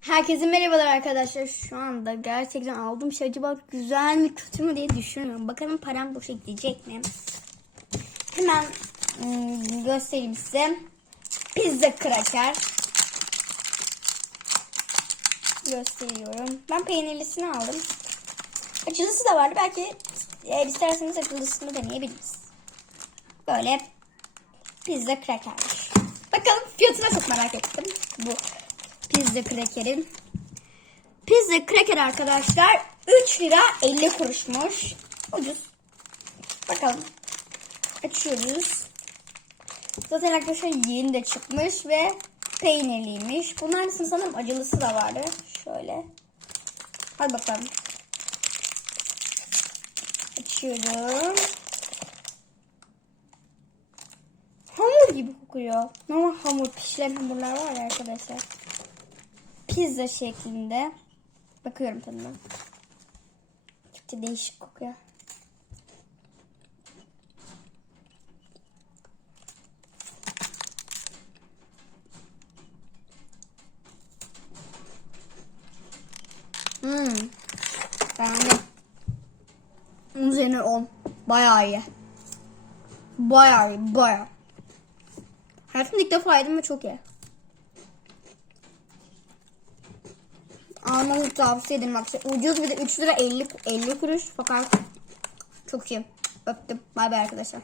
Herkese merhabalar arkadaşlar. Şu anda gerçekten aldığım şey acaba güzel mi kötü mü diye düşünüyorum. Bakalım param boşa gidecek mi? Hemen ım, göstereyim size. Pizza kraker. Gösteriyorum. Ben peynirlisini aldım. Acılısı da vardı. Belki eğer isterseniz acılısını deneyebiliriz. Böyle pizza kraker. Bakalım fiyatına çok merak ettim. Bu pizza krakerin. Pizza kraker arkadaşlar 3 lira 50 kuruşmuş. Ucuz. Bakalım. Açıyoruz. Zaten arkadaşlar yeni de çıkmış ve peynirliymiş. Bunun aynısının sanırım acılısı da vardı. Şöyle. Hadi bakalım. Açıyorum. Hamur gibi kokuyor. Normal hamur, pişiren hamurlar var ya arkadaşlar. Pizza şeklinde. Bakıyorum tadına. Çok değişik kokuyor. Hmm. Beğendim. Üzerine 10. Bayağı iyi. Bayağı iyi. Bayağı. Hayatımda ilk defa yedim ve çok iyi. Almanızı tavsiye ederim. Arkadaşlar. Ucuz bir de 3 lira 50, 50 kuruş. Fakat çok iyi. Öptüm. Bay bay arkadaşlar.